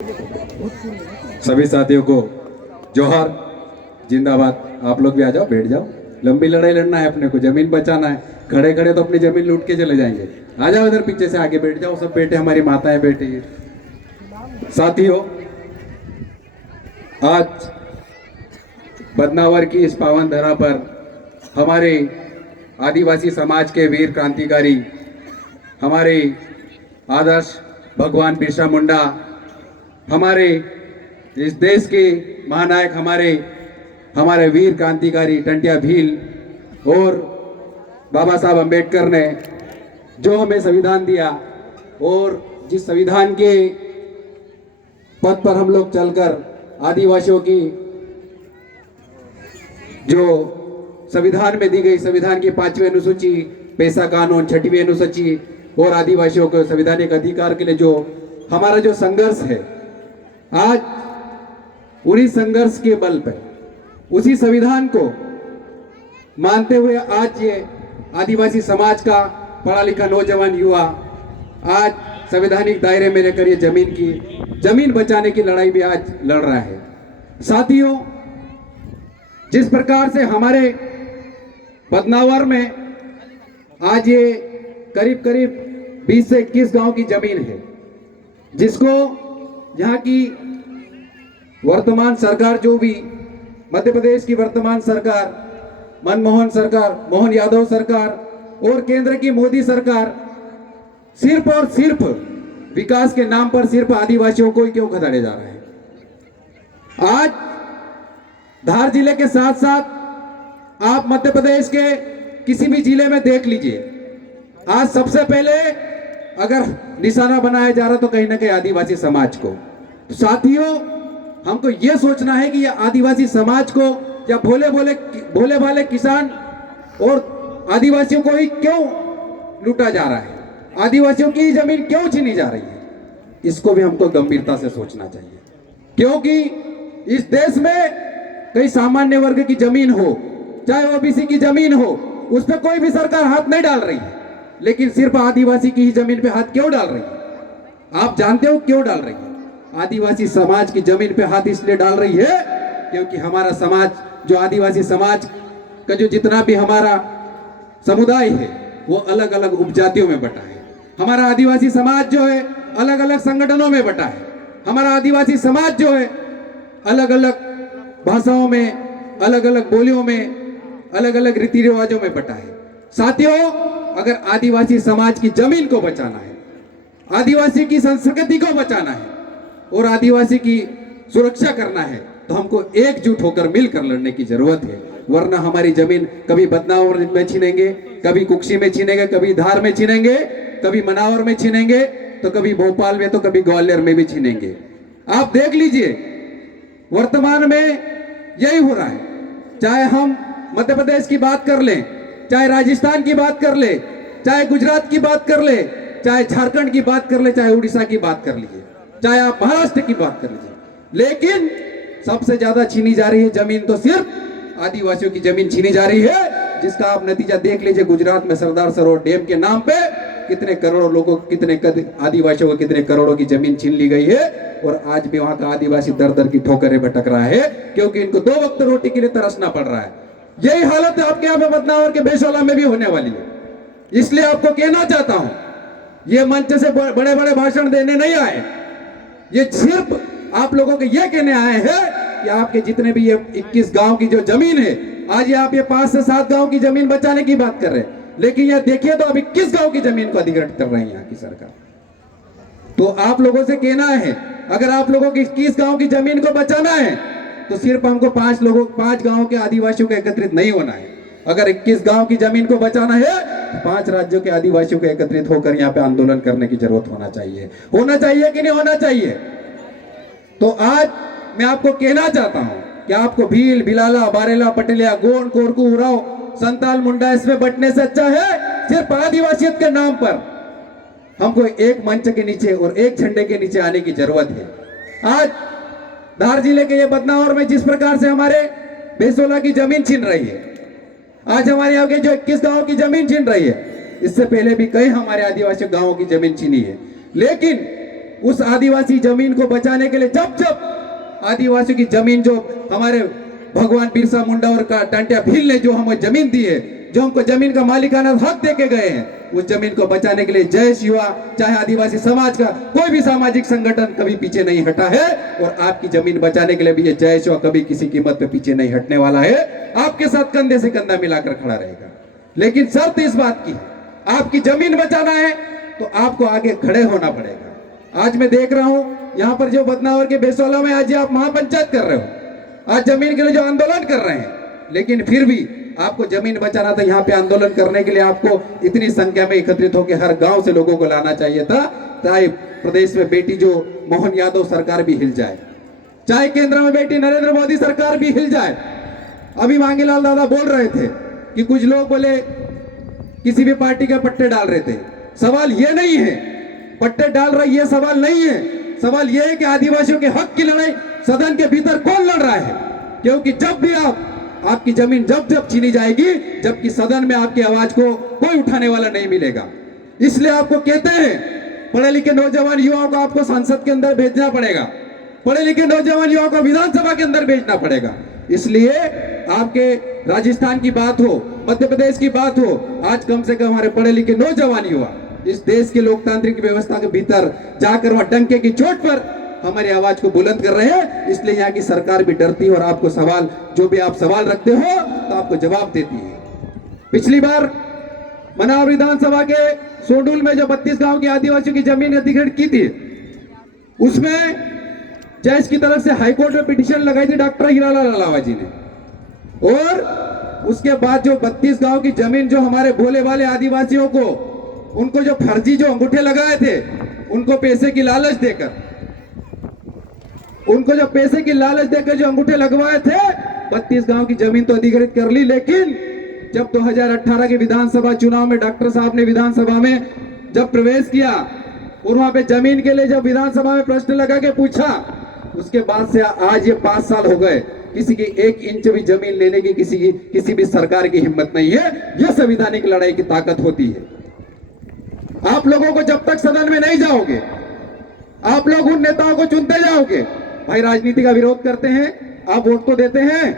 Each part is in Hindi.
सभी साथियों को जोहार, जिंदाबाद। आप लोग भी आ जाओ, बैठ जाओ। लंबी लड़ाई लड़ना है अपने को, जमीन बचाना है। खड़े खड़े तो अपनी जमीन लूट के चले जाएंगे। आ जाओ इधर पीछे से आगे बैठ जाओ, सब बैठे, हमारी माताएं बैठी। साथियों, आज बदनावर की इस पावन धरा पर हमारे आदिवासी समाज के वीर क्रांतिकारी, हमारे आदर्श भगवान बिरसा मुंडा, हमारे इस देश के महानायक, हमारे वीर क्रांतिकारी टंटिया भील और बाबा साहब अम्बेडकर ने जो हमें संविधान दिया, और जिस संविधान के पथ पर हम लोग चलकर आदिवासियों की जो संविधान में दी गई, संविधान की 5वीं अनुसूची, पेशा कानून 6वीं अनुसूची और आदिवासियों को संवैधानिक अधिकार के लिए जो हमारा जो संघर्ष है, आज उन्हीं संघर्ष के बल पर, उसी संविधान को मानते हुए आज ये आदिवासी समाज का पढ़ा लिखा नौजवान युवा आज संवैधानिक दायरे में रहकर ये जमीन बचाने की लड़ाई भी आज लड़ रहा है। साथियों, जिस प्रकार से हमारे बदनावर में आज ये करीब करीब 20 से 21 गांव की जमीन है, जिसको यहाँ की वर्तमान सरकार, जो भी मध्य प्रदेश की वर्तमान सरकार, मनमोहन सरकार, मोहन यादव सरकार और केंद्र की मोदी सरकार सिर्फ और सिर्फ विकास के नाम पर सिर्फ आदिवासियों को ही क्यों खदेड़े जा रहे हैं। आज धार जिले के साथ साथ आप मध्य प्रदेश के किसी भी जिले में देख लीजिए, आज सबसे पहले अगर निशाना बनाया जा रहा तो कहीं ना कहीं आदिवासी समाज को। तो साथियों, हमको यह सोचना है कि यह आदिवासी समाज को या भोले भाले किसान और आदिवासियों को ही क्यों लूटा जा रहा है, आदिवासियों की जमीन क्यों छीनी जा रही है, इसको भी हमको गंभीरता से सोचना चाहिए। क्योंकि इस देश में कई सामान्य वर्ग की जमीन हो, चाहे ओबीसी की जमीन हो, उस पर कोई भी सरकार हाथ नहीं डाल रही है, लेकिन सिर्फ आदिवासी की ही जमीन पे हाथ क्यों डाल रही है? आप जानते हो क्यों डाल रही है? आदिवासी समाज की जमीन पे हाथ इसलिए डाल रही है क्योंकि हमारा समाज, जो आदिवासी समाज का जो जितना भी हमारा समुदाय है, वो अलग अलग उपजातियों में बटा है। हमारा आदिवासी समाज जो है अलग अलग संगठनों में बटा है। हमारा आदिवासी समाज जो है अलग अलग भाषाओं में, अलग अलग बोलियों में, अलग अलग रीति रिवाजों में बटा है। साथियों, अगर आदिवासी समाज की जमीन को बचाना है, आदिवासी की संस्कृति को बचाना है और आदिवासी की सुरक्षा करना है, तो हमको एकजुट होकर मिलकर लड़ने की जरूरत है। वरना हमारी जमीन कभी बदनावर में छीनेंगे, कभी कुक्षी में छीनेंगे, कभी धार में छीनेंगे, कभी मनावर में छीनेंगे, तो कभी भोपाल में, तो कभी ग्वालियर में भी छीनेंगे। आप देख लीजिए, वर्तमान में यही हो रहा है। चाहे हम मध्य प्रदेश की बात कर लें, चाहे राजस्थान की बात कर ले, चाहे गुजरात की बात कर ले, चाहे झारखंड की बात कर ले, चाहे उड़ीसा की बात कर लीजिए, चाहे आप महाराष्ट्र की बात कर लीजिए, लेकिन सबसे ज्यादा छीनी जा रही है जमीन तो सिर्फ आदिवासियों की जमीन छीनी जा रही है। जिसका आप नतीजा देख लीजिए, गुजरात में सरदार सरोवर डैम के नाम पे कितने करोड़ों लोगों, आदिवासियों को कितने करोड़ों की जमीन छीन ली गई है, और आज भी वहां का आदिवासी दर दर की ठोकरें भटक रहा है, क्योंकि इनको 2 वक्त रोटी के लिए तरसना पड़ रहा है। यही हालत आपके यहाँ पे बदनावर के बेसोला में भी होने वाली है। इसलिए आपको कहना चाहता हूं, ये मंच से बड़े बड़े भाषण देने नहीं आए, ये सिर्फ आप लोगों को ये कहने आए हैं कि आपके जितने भी ये 21 गांव की जो जमीन है, आज ये आप ये 5 से 7 गांव की जमीन बचाने की बात कर रहे हैं, लेकिन ये देखिए तो अभी किस गांव की जमीन को अधिग्रहण कर रहे हैं यहाँ की सरकार। तो आप लोगों से कहना है, अगर आप लोगों की 21 गांव की जमीन को बचाना है, तो सिर्फ हमको 5 गांव के आदिवासियों को एकत्रित नहीं होना है। अगर 21 गांव की जमीन को बचाना है, तो 5 राज्यों के आदिवासियों को एकत्रित होकर यहाँ पे आंदोलन करने की जरूरत होना चाहिए कि नहीं होना चाहिए? तो आज मैं आपको कहना चाहता हूं कि आपको भील, भिलाला, बारेला, पटेलिया, गोंड, कोरकू, उराव, संताल, मुंडा इसमें बटने से अच्छा है सिर्फ आदिवासियत के नाम पर हमको एक मंच के नीचे और एक झंडे के नीचे आने की जरूरत है। आज धार जिले के ये बदनावर में जिस प्रकार से हमारे बेसोला की जमीन छीन रही है, आज हमारे यहाँ के जो 21 गांवों की जमीन छीन रही है, इससे पहले भी कई हमारे आदिवासी गांवों की जमीन छीनी है, लेकिन उस आदिवासी जमीन को बचाने के लिए जब जब आदिवासियों की जमीन जो हमारे भगवान बिरसा मुंडा और टांटिया भील ने जो हमें जमीन दी है, जो हमको जमीन का मालिकाना हक दे के गए हैं, उस जमीन को बचाने के लिए जयेश युवा चाहे आदिवासी समाज का कोई भी सामाजिक संगठन कभी पीछे नहीं हटा है। और आपकी जमीन बचाने के लिए भी ये जयेश युवा कभी किसी कीमत पे पीछे नहीं हटने वाला है, आपके साथ कंधे से कंधा मिलाकर खड़ा रहेगा। लेकिन शर्त इस बात की, आपकी जमीन बचाना है तो आपको आगे खड़े होना पड़ेगा। आज मैं देख रहा हूं यहाँ पर जो बदनावर के बेसोला में आज आप महापंचायत कर रहे हो, आज जमीन के लिए जो आंदोलन कर रहे हैं, लेकिन फिर भी आपको जमीन बचाना था। यहाँ पे आंदोलन करने के लिए आपको इतनी संख्या में एकत्रित होकर हर गांव से लोगों को लाना चाहिए था, चाहे प्रदेश में बेटी जो मोहन यादव सरकार भी हिल जाए, चाहे केंद्र में बेटी नरेंद्र मोदी सरकार भी हिल जाए। अभी मांगीलाल दादा बोल रहे थे कि कुछ लोग बोले किसी भी पार्टी के पट्टे डाल रहे थे। सवाल ये नहीं है पट्टे डाल रहे, ये सवाल नहीं है। सवाल ये है कि आदिवासियों के हक की लड़ाई सदन के भीतर कौन लड़ रहा है। क्योंकि जब भी आपकी जमीन जब जब छीनी जाएगी, जबकि सदन में आपकी आवाज को कोई उठाने वाला नहीं मिलेगा। इसलिए आपको कहते हैं पढ़े लिखे नौजवान युवाओं को आपको संसद के अंदर भेजना पड़ेगा, पढ़े लिखे नौजवान युवाओं को विधानसभा के अंदर भेजना पड़ेगा। इसलिए आपके राजस्थान की बात हो, मध्य प्रदेश की बात हो, आज कम से कम हमारे पढ़े लिखे नौजवान युवा इस देश के लोकतांत्रिक व्यवस्था के भीतर जाकर वहां डंके की चोट पर हमारी आवाज को बुलंद कर रहे हैं। इसलिए यहाँ की सरकार भी डरती है और आपको सवाल, जो भी आप सवाल रखते हो तो आपको जवाब देती है। पिछली बार मनावर विधानसभा के सोडुल में जो 32 गांव की आदिवासियों की जमीन अधिग्रहण की थी, उसमें जज की तरफ से हाईकोर्ट में पिटीशन लगाई थी डॉक्टर हीरालाल अलावा जी ने। और उसके बाद जो 32 गांव की जमीन जो हमारे भोले वाले आदिवासियों को, उनको जो फर्जी जो अंगूठे लगाए थे, उनको पैसे की लालच देकर, उनको जो पैसे की लालच देकर जो अंगूठे लगवाए थे, 32 गांव की जमीन तो अधिग्रहित कर ली। लेकिन जब 2018 के विधानसभा चुनाव में डॉक्टर साहब ने विधानसभा में जब प्रवेश किया और वहां पे जमीन के लिए जब विधानसभा में प्रश्न लगा के पूछा, उसके बाद से आज ये 5 साल हो गए, किसी की 1 इंच भी जमीन लेने की किसी भी सरकार की हिम्मत नहीं है। यह संवैधानिक लड़ाई की ताकत होती है। आप लोगों को जब तक सदन में नहीं जाओगे, आप लोग उन नेताओं को चुनते जाओगे। भाई राजनीति का विरोध करते हैं, आप वोट तो देते हैं।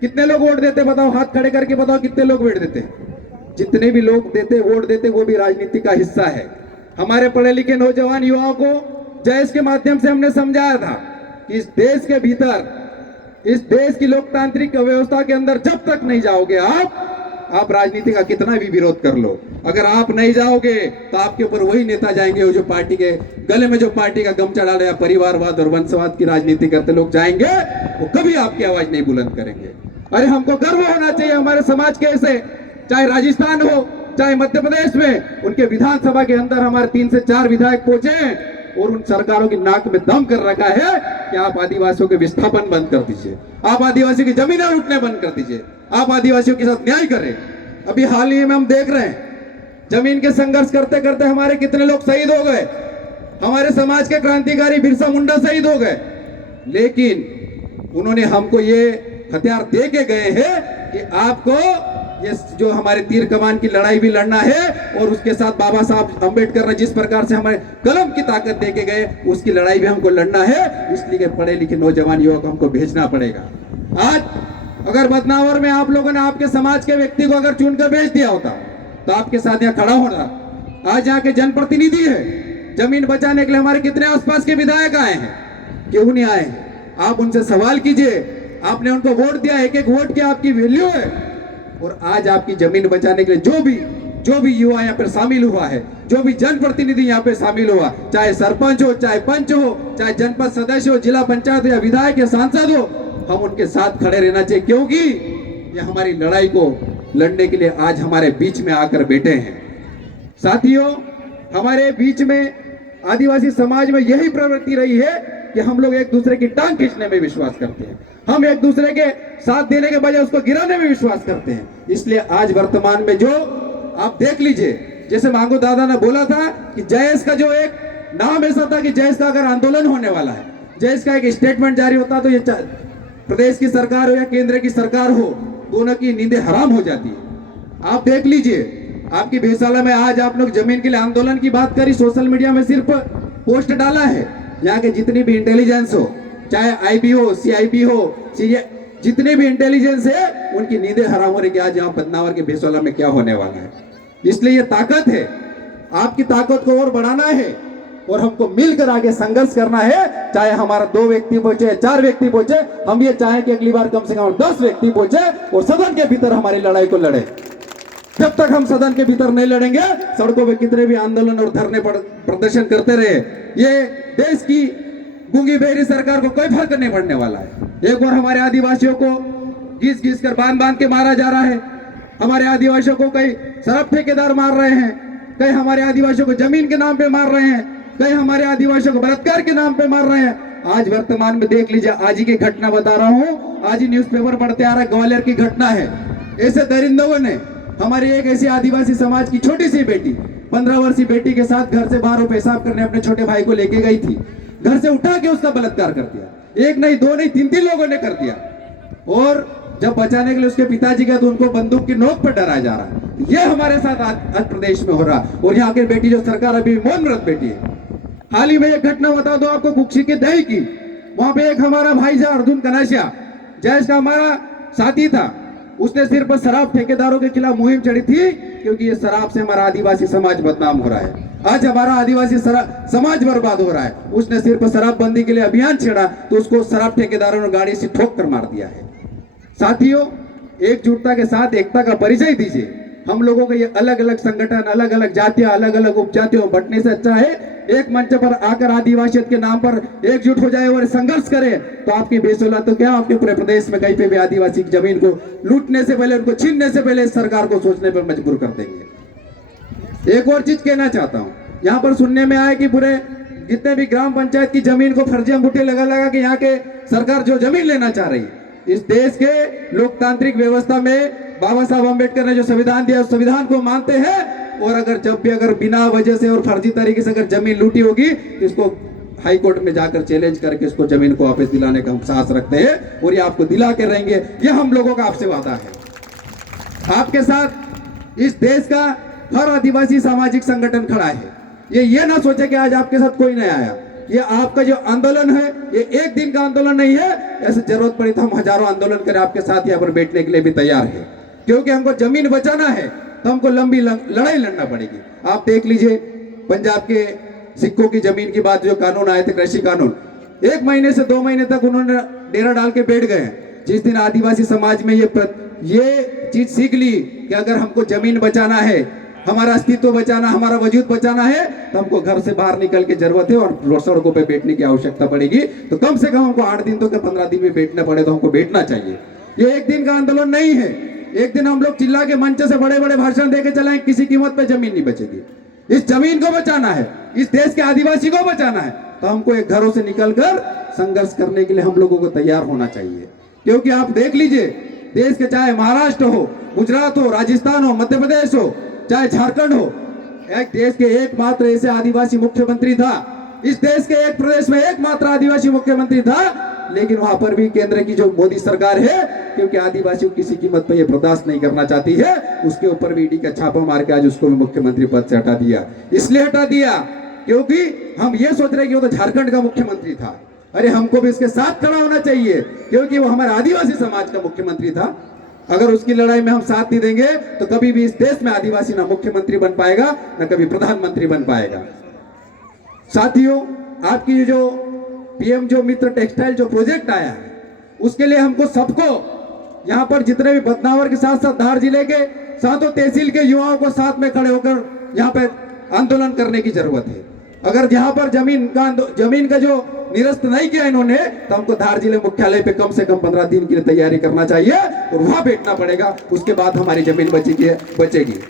कितने लोग वोट देते बताओ, हाथ खड़े करके बताओ कितने लोग वोट देते। जितने भी लोग देते वोट देते वो भी राजनीति का हिस्सा है। हमारे पढ़े लिखे नौजवान युवाओं को जयेश के माध्यम से हमने समझाया था कि इस देश के भीतर, इस देश की लोकतांत्रिक व्यवस्था के अंदर जब तक नहीं जाओगे आप राजनीति का कितना भी विरोध कर लो, अगर आप नहीं जाओगे तो आपके ऊपर वही नेता जाएंगे जो पार्टी के गले में जो पार्टी का गमछा डाले, परिवारवाद और वंशवाद की राजनीति करते लोग जाएंगे, वो कभी आपकी आवाज नहीं बुलंद करेंगे। अरे हमको गर्व होना चाहिए हमारे समाज के, ऐसे चाहे राजस्थान हो चाहे मध्य प्रदेश में, उनके विधानसभा के अंदर हमारे 3 से 4 विधायक पहुंचे और उन सरकारों की नाक में दम कर रखा है कि आप आदिवासियों के विस्थापन बंद कर दीजिए, आप आदिवासियों की जमीनें लूटने बंद कर दीजिए, आप आदिवासियों के साथ न्याय करें। अभी हाल ही में हम देख रहे हैं जमीन के संघर्ष करते करते हमारे कितने लोग शहीद हो गए। हमारे समाज के क्रांतिकारी बिरसा मुंडा शहीद हो गए, लेकिन उन्होंने हमको ये हथियार दे के गए हैं कि आपको ये जो हमारे तीर कमान की लड़ाई भी लड़ना है, और उसके साथ बाबा साहब अंबेडकर ने जिस प्रकार से हमारे कलम की ताकत दे के गए, उसकी लड़ाई भी हमको लड़ना है। इसलिए पढ़े लिखे नौजवान युवक को हमको भेजना पड़ेगा। आज अगर बदनावर में आप लोगों ने आपके समाज के व्यक्ति को अगर चुनकर भेज दिया होता तो आपके साथ यहाँ खड़ा होना। आज यहाँ के जनप्रतिनिधि है, जमीन बचाने के लिए हमारे कितने आसपास के विधायक आए हैं, क्यों नहीं आए? आप उनसे सवाल कीजिए, आपने उनको वोट दिया, एक एक वोट की आपकी वैल्यू है। और आज आपकी जमीन बचाने के लिए जो भी युवा यहाँ पर शामिल हुआ है, जो भी जनप्रतिनिधि यहाँ पे शामिल हुआ, चाहे सरपंच हो, चाहे पंच हो, चाहे जनपद सदस्य हो, जिला पंचायत या विधायक या सांसद हो, हम उनके साथ खड़े रहना चाहिए, क्योंकि ये हमारी लड़ाई को लड़ने के लिए आज हमारे बीच में आकर बैठे हैं। साथियों, हमारे बीच में आदिवासी समाज में यही प्रवृत्ति रही है कि हम लोग एक दूसरे की टांग खींचने में विश्वास करते हैं, हम एक दूसरे के साथ देने के बजाय उसको गिराने में विश्वास करते हैं। इसलिए आज वर्तमान में जो आप देख लीजिए, जैसे मांगो दादा ने बोला था कि जयेश का जो एक नाम ऐसा था कि जयेश का अगर आंदोलन होने वाला है, जयेश का एक स्टेटमेंट जारी होता तो ये प्रदेश की सरकार हो या केंद्र की सरकार हो, दोनों की नींदें हराम हो जाती है। आप देख लीजिए, आपकी भेसाला में आज आप लोग जमीन के लिए आंदोलन की बात करी, सोशल मीडिया में सिर्फ पोस्ट डाला है। यहाँ के जितनी भी इंटेलिजेंस हो, चाहे आईबी हो, सीआईबी हो, जितने भी इंटेलिजेंस है, उनकी नींदें हराम हो रही कि आज यहाँ बदनावर के भेसोला में क्या होने वाला है। इसलिए ये ताकत है, आपकी ताकत को और बढ़ाना है और हमको मिलकर आगे संघर्ष करना है। चाहे हमारा 2 व्यक्ति पहुंचे, 4 व्यक्ति पहुंचे, हम ये चाहें कि अगली बार कम से कम 10 व्यक्ति पहुंचे और सदन के भीतर हमारी लड़ाई को लड़े। जब तक हम सदन के भीतर नहीं लड़ेंगे, सड़कों पे कितने भी आंदोलन और धरने प्रदर्शन करते रहे, ये देश की गूंगी बहरी सरकार को कोई फर्क नहीं पड़ने वाला है। एक और हमारे आदिवासियों को घिस घिस कर बांध बांध के मारा जा रहा है। हमारे आदिवासियों को कई शराब ठेकेदार मार रहे हैं, कई हमारे आदिवासियों को जमीन के नाम पे मार रहे हैं, कई हमारे आदिवासियों को बलात्कार के नाम पे मार रहे हैं। आज वर्तमान में देख लीजिए, आज ही की घटना बता रहा हूँ, आज ही न्यूज़पेपर पढ़ते आ रहा है, ग्वालियर की घटना है। ऐसे दरिंदों ने हमारी एक ऐसी आदिवासी समाज की छोटी सी बेटी, 15 वर्षीय बेटी के साथ घर से बाहर पेशाब करने अपने छोटे भाई को लेके गई थी, घर से उठा के उसका बलात्कार कर दिया। एक नहीं, 2 नहीं, 3 लोगों ने कर दिया। और जब बचाने के लिए उसके पिताजी गए तो उनको बंदूक की नोक पर डराया जा रहा है। ये हमारे साथ आज प्रदेश में हो रहा। और यहाँ की बेटी जो सरकार अभी मौन व्रत बेटी है। हाल ही में एक घटना बता दो आपको, कुक्षी के दही की, वहां पे एक हमारा भाई था अर्जुन कनाशिया, जैश का हमारा साथी था, उसने सिर्फ शराब ठेकेदारों के खिलाफ मुहिम चढ़ी थी, क्योंकि ये शराब से हमारा आदिवासी समाज बदनाम हो रहा है। आज हमारा आदिवासी समाज बर्बाद हो रहा है। उसने सिर्फ शराबबंदी के लिए अभियान छेड़ा तो उसको शराब ठेकेदारों ने गाड़ी से ठोक कर मार दिया है। साथियों, एकजुटता के साथ एकता का परिचय दीजिए। हम लोगों के ये अलग अलग संगठन, अलग अलग जातियां, अलग अलग उपजातियों बंटने से अच्छा है एक मंच पर आकर आदिवासियत के नाम पर एकजुट हो जाए और संघर्ष करे। तो आपकी बेसुला तो क्या, आपके पूरे प्रदेश में कहीं पे भी आदिवासी की जमीन को लूटने से पहले, उनको छीनने से पहले सरकार को सोचने पर मजबूर कर देंगे। एक और चीज कहना चाहता हूँ, यहाँ पर सुनने में आया कि पूरे जितने भी ग्राम पंचायत की जमीन को फर्जी अंगूठे लगा लगा के यहाँ के सरकार जो जमीन लेना चाह रही है। इस देश के लोकतांत्रिक व्यवस्था में बाबा साहब अम्बेडकर ने जो संविधान दिया, उस संविधान को मानते हैं। और अगर जब भी अगर बिना वजह से और फर्जी तरीके से अगर जमीन लूटी होगी तो इसको हाई कोर्ट में जाकर चैलेंज करके इसको जमीन को वापस दिलाने का हम साहस रखते हैं और ये आपको दिला के रहेंगे। ये हम लोगों का आपसे वादा है। आपके साथ इस देश का हर आदिवासी सामाजिक संगठन खड़ा है। ये ना सोचे कि आज आपके साथ कोई नहीं आया। ये आपका जो आंदोलन है, ये एक दिन का आंदोलन नहीं है। ऐसे जरूरत पड़ी तो हम हजारों आंदोलन करें, आपके साथ यहाँ पर बैठने के लिए भी तैयार है। क्योंकि हमको जमीन बचाना है तो हमको लंबी लड़ाई लड़ना पड़ेगी। आप देख लीजिए, पंजाब के सिखों की जमीन की बात, जो कानून आए थे, कृषि कानून, 1 महीने से 2 महीने तक उन्होंने डेरा डाल के बैठ गए। जिस दिन आदिवासी समाज में ये चीज सीख ली कि अगर हमको जमीन बचाना है, हमारा अस्तित्व बचाना, हमारा वजूद बचाना है, तो हमको घर से बाहर निकल के जरूरत है और सड़कों पे बैठने की आवश्यकता पड़ेगी। तो कम से कम हमको 8 दिन तो क्या 15 दिन में बैठना पड़े तो हमको बैठना चाहिए। ये एक दिन का आंदोलन नहीं है। एक दिन हम लोग चिल्ला के मंच से बड़े बड़े भाषण देके चलाएं, किसी कीमत पे जमीन नहीं बचेगी। इस जमीन को बचाना है, इस देश के आदिवासी को बचाना है, तो हमको एक घरों से निकलकर संघर्ष करने के लिए हम लोगों को तैयार होना चाहिए। क्योंकि आप देख लीजिए, देश के चाहे महाराष्ट्र हो, गुजरात हो, राजस्थान हो, मध्य प्रदेश हो, चाहे झारखंड हो, एक देश के एकमात्र ऐसे आदिवासी मुख्यमंत्री था। इस देश के एक प्रदेश में एकमात्र आदिवासी मुख्यमंत्री था। लेकिन वहां पर भी केंद्र की जो मोदी सरकार है, क्योंकि आदिवासियों को किसी कीमत पर यह बर्दाश्त नहीं करना चाहती है, उसके ऊपर भी ईडी का छापा मार के आज उसको भी मुख्यमंत्री पद से हटा दिया। इसलिए हटा दिया क्योंकि हम ये सोच रहे कि वो तो झारखंड का मुख्यमंत्री था। अरे हमको भी इसके साथ खड़ा होना चाहिए, क्योंकि वो हमारे आदिवासी समाज का मुख्यमंत्री था। अगर उसकी लड़ाई में हम साथ नहीं देंगे तो कभी भी इस देश में आदिवासी ना मुख्यमंत्री बन पाएगा, ना कभी प्रधानमंत्री बन पाएगा। साथियों, आपकी जो पीएम जो मित्र टेक्सटाइल जो प्रोजेक्ट आया है, उसके लिए हमको सबको यहाँ पर जितने भी बदनावर के साथ साथ धार जिले के सातों तहसील के युवाओं को साथ में खड़े होकर यहाँ पे आंदोलन करने की जरूरत है। अगर यहाँ पर जमीन का जो निरस्त नहीं किया इन्होंने, तो हमको धार जिले मुख्यालय पे कम से कम 15 दिन की तैयारी करना चाहिए और वहां बैठना पड़ेगा। उसके बाद हमारी जमीन बचेगी।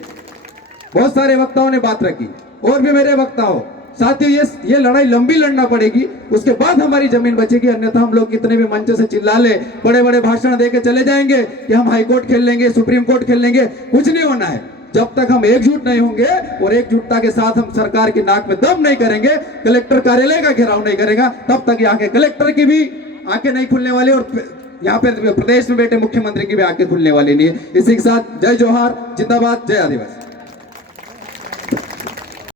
बहुत सारे वक्ताओं ने बात रखी और भी मेरे वक्ता हो। साथियों, ये लड़ाई लंबी लड़ना पड़ेगी, उसके बाद हमारी जमीन बचेगी। अन्यथा हम लोग कितने भी मंच से चिल्ला ले, बड़े बड़े भाषण देके चले जाएंगे कि हम हाई कोर्ट खेल लेंगे, सुप्रीम कोर्ट खेल लेंगे, कुछ नहीं होना है। जब तक हम एकजुट नहीं होंगे और एकजुटता के साथ हम सरकार की नाक में दम नहीं करेंगे, कलेक्टर कार्यालय का घेराव नहीं करेगा, तब तक यहाँ के कलेक्टर की भी आंखें नहीं खुलने वाली और यहाँ पे प्रदेश में बैठे मुख्यमंत्री की भी आंखें खुलने वाली नहीं है। इसी के साथ जय जोहार, जिंदाबाद, जय आदिवासी।